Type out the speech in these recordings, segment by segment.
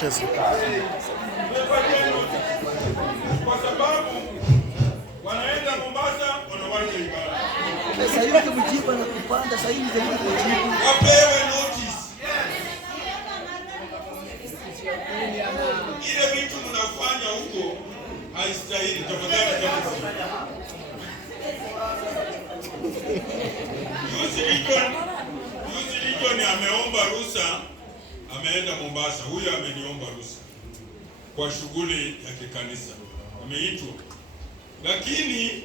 Cheza. Kwa sababu wanaenda Mombasa wanawacha ibada. Sasa hivi kumjibu na kupanda sasa hivi ndio kujibu. Wapewe notice. Ile vitu mnafanya huko haistahili, tafadhali jamani. Yuzi Region ameomba ruhusa, ameenda Mombasa. Huyu ameniomba ruhusa kwa shughuli ya kikanisa, ameitwa. Lakini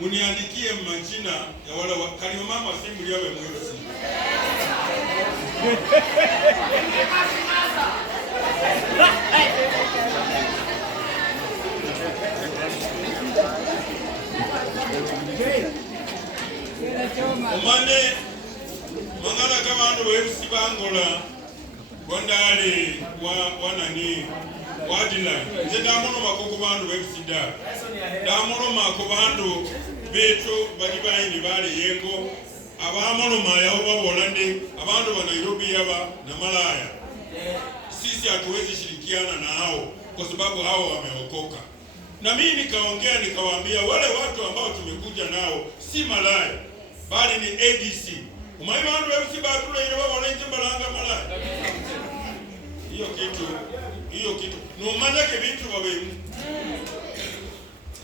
muniandikie majina ya wale kalima mama simu liawe mweusi. Umane mangala kama ando weusi bangola wandali wanani wadila nze damono makoko bandu weusi damono mako bandu beto balibayini bali yengo abamono mayaho babolande abandu ba Nairobi yaba na malaya. Sisi hatuwezi shirikiana na hao kwa sababu hao wameokoka. Na mimi nikaongea nikawaambia wale watu ambao tumekuja nao si malaya bali ni ADC. Umaimandu weusi batula ile baba wananchi balanga malaya. Hiyo kitu numanake vitu babemu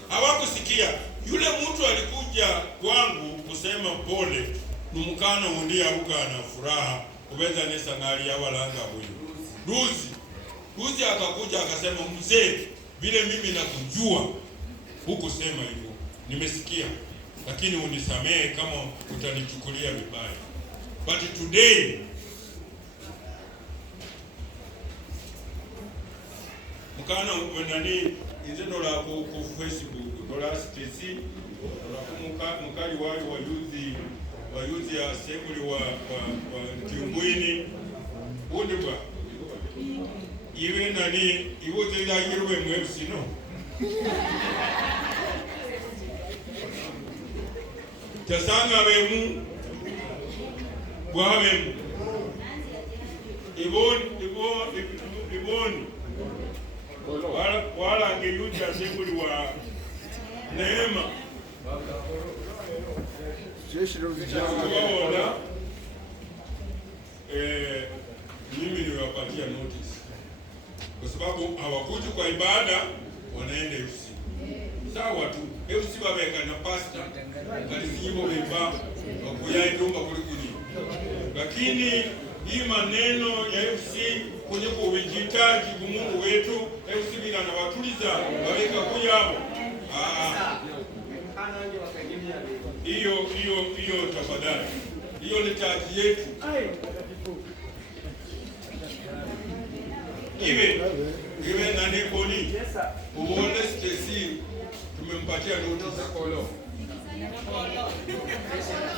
hawakusikia. Yule mtu alikuja kwangu kusema pole numukana undia huka na furaha kubeza nesa ngali awalanga huyu Ruzi akakuja akasema mzee vile mimi nakujua huku sema hivyo nimesikia lakini unisamehe kama utanichukulia vibaya. But today mukana nani inzeno la ku Facebook dola stesi dola mukali wali wa yuzi ya assembly wa Kiungwini undibwa iwe nani iwoze ya yirwe mwebsi no tasanga bemu bwabemu ibon wala angeyuja assembly wa Neema mimi niwapatia notice kwa sababu hawakuji kwa ibada, wanaenda FC. Sawa tu FC babeka na pastor kalizibo beba wakuya ndumba kulikuni, lakini hii maneno ya FC kwenye kuvijitaji kumungu wetu FC bila na watuliza babeka kuyabo hiyo tafadhali, hiyo ni taji yetu. Iwe nani boni uone stesi tumempatia notice kolo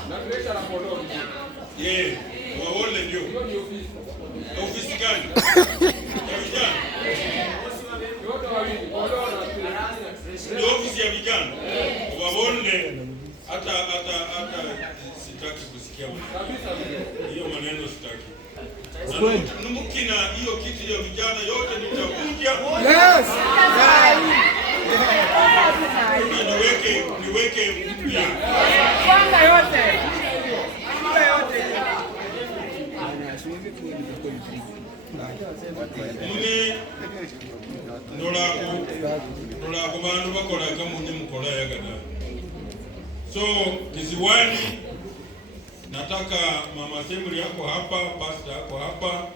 na pressure la kolo waone ndio ofisi gani ndio ofisi ya vijana waone hata sitaki kusikia hiyo maneno, sitaki. Numukina hiyo kiti ya vijana yote nitakuja. Yes. Niweke mpya. Kwanza yote. Muni ndola ko bantu bakola kama ndi mukola yagada. So kiziwani nataka mama assembly yako hapa, pastor yako hapa,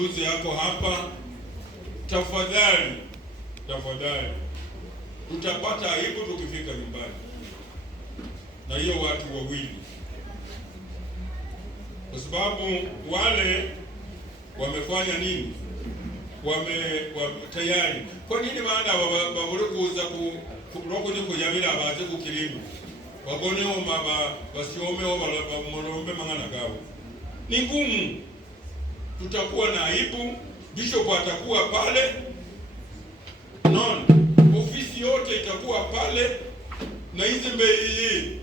yuzi yako hapa. Tafadhali tutapata aibu tukifika nyumbani na hiyo watu wawili, kwa sababu wale wamefanya nini? Tayari. Kwa nini baada babure kuza kurokoje kuyabira abaze kukirimu wagone omaba basiome omorombe mangana gao? Ni ngumu. Tutakuwa na aibu. Bishop atakuwa pale, ofisi yote itakuwa pale na hizi mbei,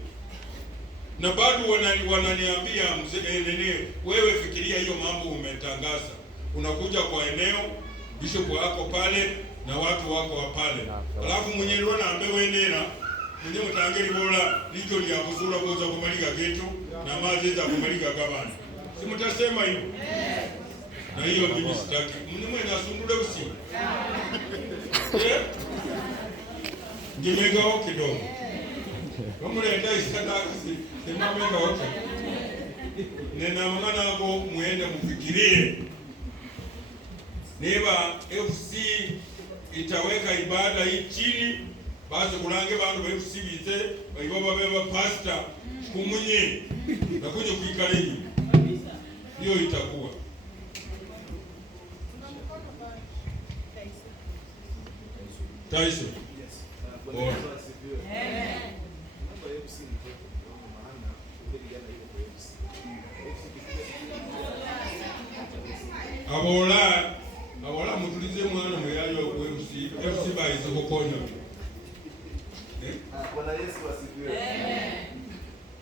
na bado wananiambia mzee wewe fikiria hiyo mambo umetangaza. unakuja kwa eneo, bishop wako pale na watu wako wa pale. Alafu mwenye ndio naambe wenera mwenye mutangeli bola licho lya kusura koza kumaliga getu na mazi za kumaliga gabana. Si mtasema hivyo? Na hiyo mimi sitaki. Mwenye nasundule usi. Ngimega oke kidogo. Kama leta isadaka sema mega oke. Nena mwana wako muende mfikirie. Neba FC itaweka ibada hii chini, basi kulange bantu ba FC bize bayibaba beba pastor kumunye na kuja kuikalenyi. Hiyo itakuwa Taiso. Bora. Abola mutulize mwana mweyayo ku FC baize kukonya. Bwana Yesu asifiwe.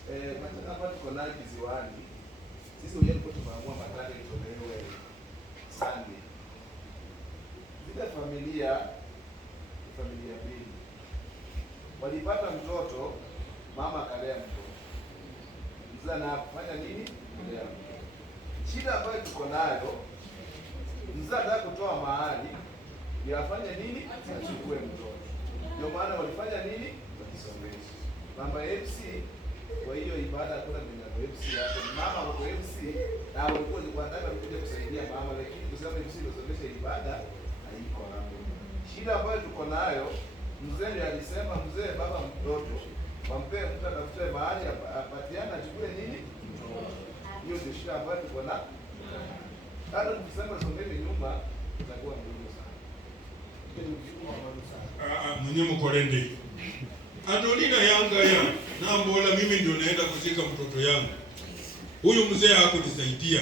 Nataka hapa tuko na kiziwani. Sisi wenyewe tuko tumeamua matanga itolewe Sunday. Zile familia mbili walipata mtoto, mama akalea mtoto, mzee anafanya nini? Kulea mtoto. Shida ambayo tuko nayo, mzee anataka kutoa mahali yafanye nini? Achukue mtoto. Ndio maana walifanya nini? Wakisomesha mama FC. Kwa hiyo ibada kuna mwenye FC hapo, mama wa FC na walikuwa wanataka kuja kusaidia mama, lakini kwa sababu FC inasomesha ibada haiko hapo. Shida ambayo tuko nayo, mzee ndiye alisema, mzee baba mtoto wampe mtu atafute mahali apatiana achukue nini? Hiyo ndio shida ambayo tuko na. Hata tukisema someni nyumba itakuwa ngumu sana. Mwenye mkorende. Adolina yanga ya nambola mimi ndio naenda kuzika mtoto yangu. Huyu mzee hakunisaidia.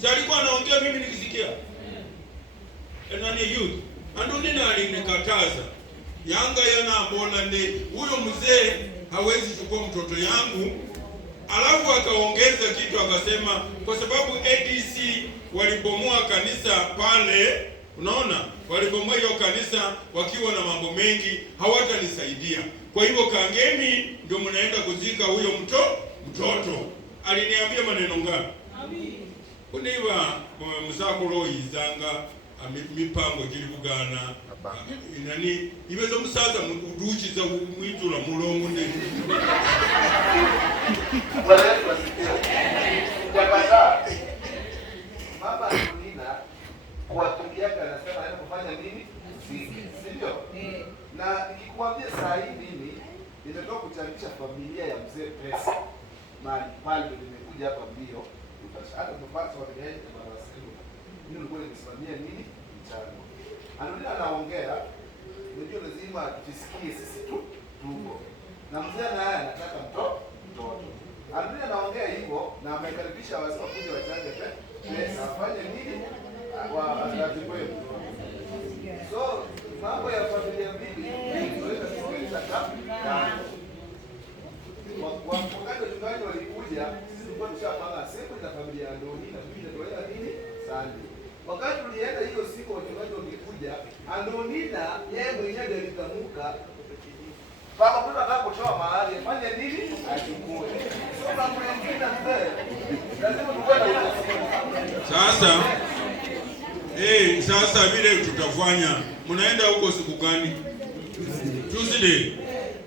Si alikuwa anaongea mimi nikisikia. Nani youth? Adolina alinikataza. Yanga ya nambola ni huyo mzee hawezi chukua mtoto yangu. Alafu akaongeza kitu akasema kwa sababu ADC walibomoa kanisa pale, unaona? Walibomoa hiyo kanisa wakiwa na mambo mengi, hawatanisaidia. Kwa hivyo kangeni ndio mnaenda kuzika huyo mtoto. Aliniambia maneno ngapi? Kuniba musakolo izanga mipango kiri kugana inani ibezo musaza muduchiza mwitula mulongo nde Mama Adolina kuwatukia anasema anaenda kufanya nini? Si ndio? Na nikikwambia saa hii mimi nimetoka kuchangisha familia ya mzee pesa. Mali pale nimekuja hapa mbio utashaka tupata wategaji kwa wasiku. Mimi nilikuwa nimesimamia nini? Mchango. Adolina anaongea, unajua lazima tusikie sisi tuko. Na mzee naye anataka mtoto. Adolina anaongea hivyo na amekaribisha wazee wakuja wachange pesa. Afanye nini? Kwa wazazi wetu. So mambo ya familia mbili tunaweza kusikiliza kama wakati wachungaji walikuja, sisi tulikuwa tushapanga siku na familia ya Adolina tutatoa nini? Sunday. Wakati tulienda hiyo siku wachungaji walikuja, Adolina yeye mwenyewe alitamka baba mtu anataka kutoa mahali afanye nini? Achukue. So mambo ya mkina mzee lazima tuwe na sasa vile tutafanya, mnaenda huko siku gani? Tuesday.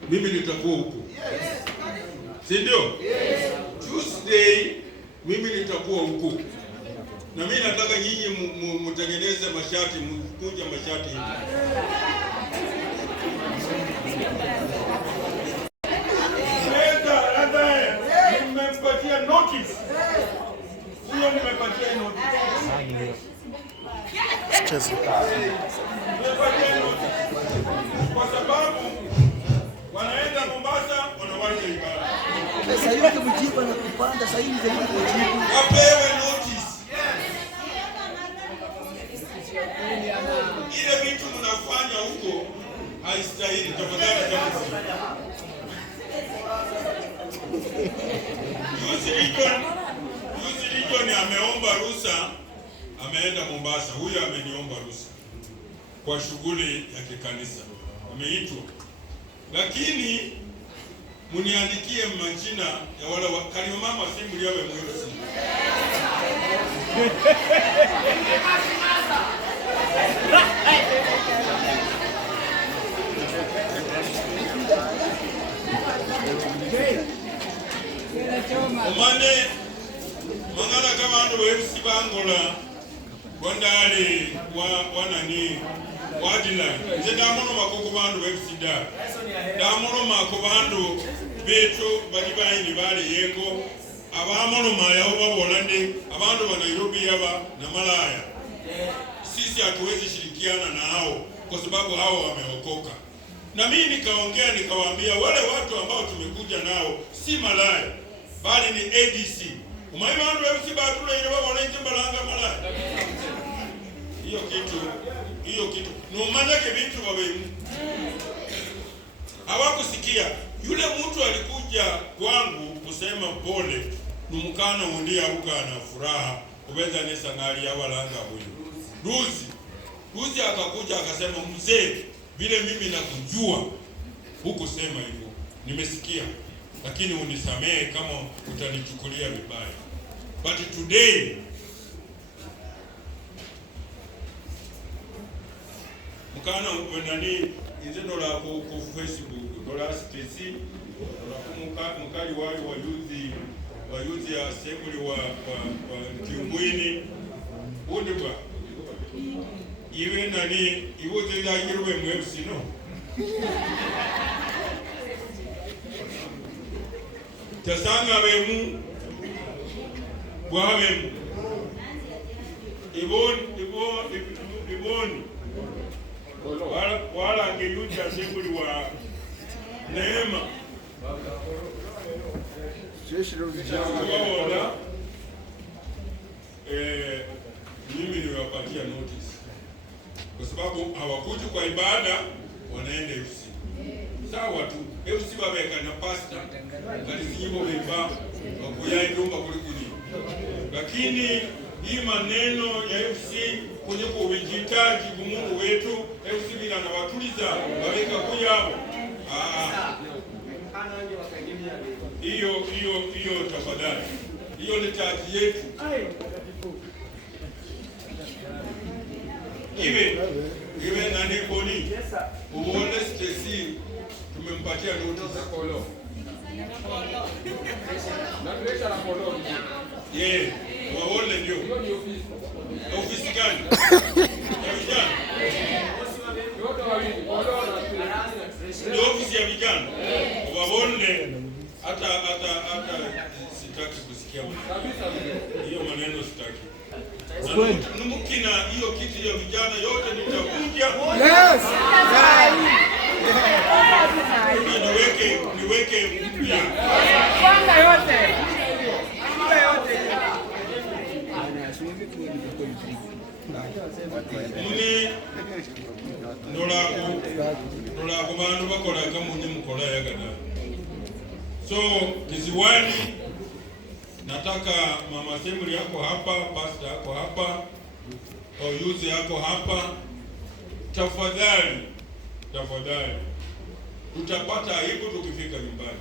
Mimi nitakuwa huko. Si ndio? Tuesday mimi nitakuwa huko. Na mimi nataka nyinyi mtengeneze mashati, mkunja mashati hivi. Nimempatia notice. Huyo nimepatia notice. Kwa sababu wanaenda Mombasa wanawacha ibada. Sasa yote mjipa na kupanda sasa hivi zaidi kujibu. Wapewe notice. Ile vitu mnafanya huko haistahili, tafadhali tafadhali. Yusi Lijon ameomba ruhusa ameenda Mombasa. Huyo ameniomba ruhusa kwa shughuli ya kikanisa, ameitwa. Lakini muniandikie majina ya wale kalima mama simu yawe mweusi. Umane mangana kama ndo weusi bangola wandali wanani wadila nze damono makoko bandu websida damono mako bandu beto bajibayini bale yengo abamono mayaho babona ndi abandu ba Nairobi yaba na Malaya. Sisi hatuwezi shirikiana na hao kwa sababu hao wameokoka. Na mimi nikaongea nikawaambia wale watu ambao tumekuja nao si Malaya bali ni ADC. Umaima bandu websida tule ile babona nje balanga Malaya. Hiyo kitu numanake vitu babemu hawakusikia. Yule mtu alikuja kwangu kusema pole numukana undia uka na furaha kubeza nesa ngali ya walanga huyu Duzi akakuja akasema mzee vile mimi nakujua hukusema hivyo, nimesikia lakini unisamehe kama utanichukulia vibaya, but today mukana wenani inze dola ku Facebook dola stesi dola mukali wali wa yuzi ya assembly wa Kiungwini undi bwa iwe nani iwoze ya yirwe mwebsi no tasanga bemu bwa bemu ibon wala angeyuja assembly wa Neema kuwaona mimi niwapatia notice kwa sababu hawakuji kwa ibada, wanaenda FC. Sawa tu FC babeka na pastor kalizibo beba wakuya ndumba kulikuni, lakini hii maneno ya FC kwenye kuvijitaji kumungu wetu FC bila na watuliza waweka kuyabo hiyo tafadhali, hiyo ni taji yetu. Iwe nani koni uone stesi tumempatia notice za kolo na tulisha na kolo waone ndio ofisi gani ya vijana ndio ofisi ya vijana waone hata sitaki kusikia hiyo maneno, sitaki. Numukina hiyo kiti ya vijana yote nitakuja. Yes. Niweke mpya. Kwanza yote. Muni nolako bantu bakola kamunye mukola yagada. So kiziwani nataka mama assembly yako hapa, pastor yako hapa, oyuzi yako hapa, tafadhali tutapata aibu tukifika nyumbani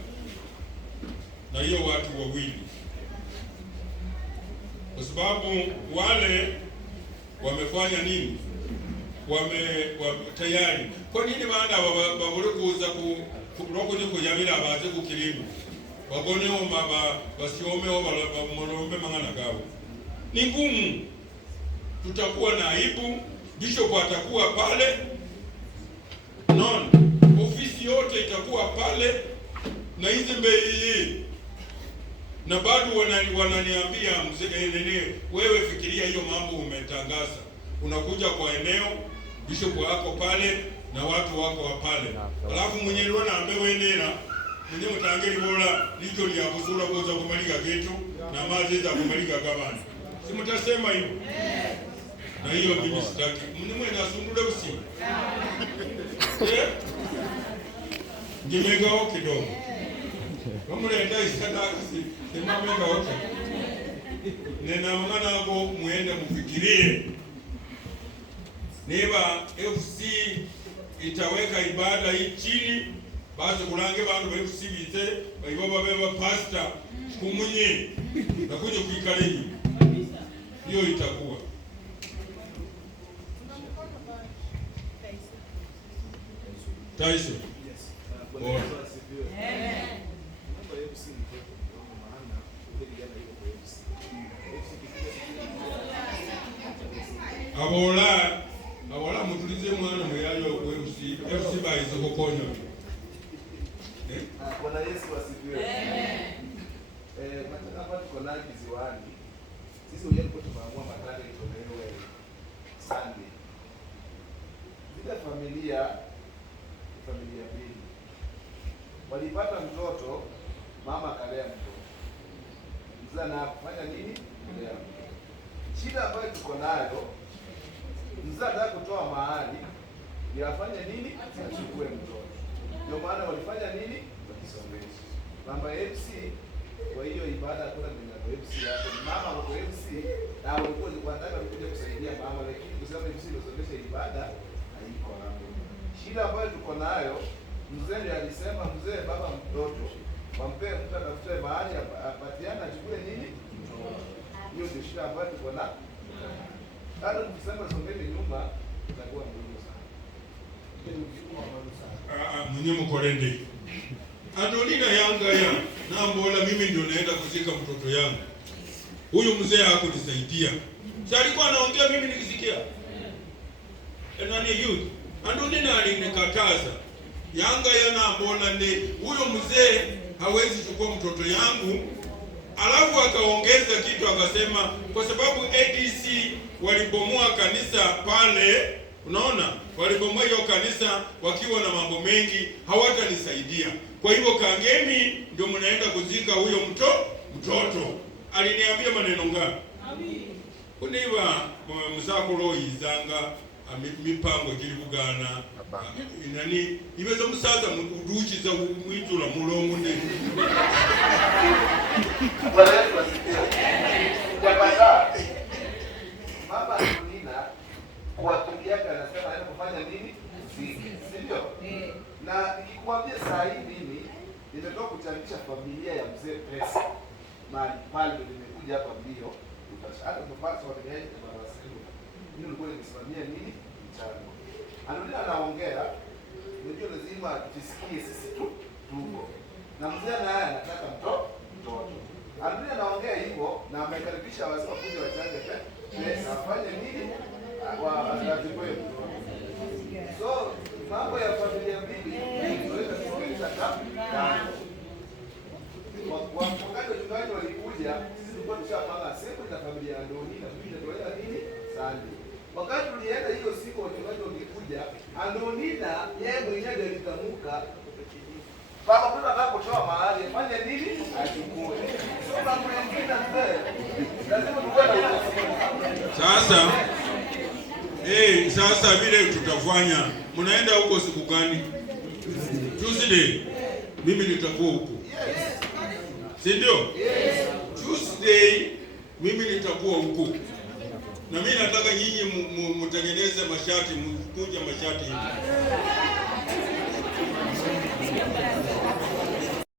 na hiyo watu wawili, kwa sababu wale wamefanya nini? Tayari. Kwa nini baada babure kuza kurokoje kujabira abaze kukilimu wagoneo wasiomeo wamorombe mangana gabo? Ni ngumu. Tutakuwa na aibu. Bishop atakuwa pale, ofisi yote itakuwa pale na hizi mbei, na bado wananiambia mzee wewe fikiria hiyo mambo umetangaza, unakuja kwa eneo bishop wako pale na watu wako pale, alafu mwenye liona ambewe nena mwenye mtangeli bora lijo lya kusura kuza kumalika getu na mazi za kumalika gabani, si mtasema hivyo? Na hiyo mimi sitaki. Mwenye nasundule usi Ngimega kidogo. Kama lenda isada kasi simamega wote. nena mangana ko muende mufikirie niba FC itaweka ibada hii chini, basi kulange bantu ba FC bite baibaba beba pastor kumunye na kuja kuikalenyi, hiyo itakuwa Tyson. Bora. Abola mutulize mwana mweyayo ku FC baize kukonya. Bwana Yesu asifiwe. Nataka hapa tuko na kiziwani. Sisi wenyewe tuko tumeamua matanga itolewe Sunday. Zile familia mbili walipata mtoto, mama akalea mtoto, mzee anafanya nini? Kulea mtoto. Shida ambayo tuko nayo, mzee anataka kutoa mahali ili afanye nini? Achukue mtoto. Ndio maana walifanya nini? Wakisomesha mama FC. Kwa hiyo ibada hakuna mwenye FC hapo, mama wako FC na walikuwa wanataka kuja kusaidia mama, lakini kusema FC kusomesha ibada haiko hapo. Shida ambayo tuko nayo, mzee ndiye alisema, mzee baba mtoto wampe mtu atafute mahali apatiana achukue nini? Hiyo ndio shida ambayo tuko nayo. Hata tukisema songeni nyuma itakuwa ngumu sana. Mwenye mkorende Adolina yanga ya nambola, mimi ndio naenda kuzika mtoto yangu. Huyu mzee hakunisaidia. Si alikuwa anaongea mimi nikisikia. Nani youth? Adolina alinikataza. Yanga ya nambola ne huyo mzee hawezi chukua mtoto yangu. Alafu akaongeza kitu akasema kwa sababu ADC walibomoa kanisa pale, unaona? Walibomoa hiyo kanisa wakiwa na mambo mengi, hawatanisaidia. Kwa hivyo Kangemi ndio mnaenda kuzika huyo mtoto. Aliniambia maneno ngapi? Kuniba musakolo izanga mipango kiri kugana nani ibezo musaza muduchiza mwitula mulongo ne Mama Antonina kwa akili yake anasema anaenda kufanya nini? Sivyo? Na nikikwambia saa hii mimi nimetoka kuchangisha familia ya mzee pesa. Pale nimekuja hapa mbio. Hata tupate wategaji kwa barabara. Mimi nilikuwa nimesimamia nini? Mchango. Antonina anaongea, unajua lazima tusikie sisi tupo. Na mzee naye anataka mtoto. Antonina anaongea hivyo na amekaribisha wasema kuja wachange pesa. Afanye nini? Watakatifu. So mambo ya familia mbili tunaweza kuongelea kama wachungaji walikuja, sisi tulikuwa tushapanga siku na familia ya Antonina tunatolea nini Sunday. Wakati tulienda hiyo siku wachungaji walikuja, Antonina yeye mwenyewe ndiye alitamka baba mtu anataka kutoa mahali fanya nini? Achukue. So mambo mengine mzee lazima tukue na sasa vile tutafanya, mnaenda huko siku gani? Tuesday. Mimi nitakuwa huko. Si ndio? Tuesday mimi nitakuwa huko. Na mimi nataka nyinyi mtengeneze mashati, mkunje mashati hivi.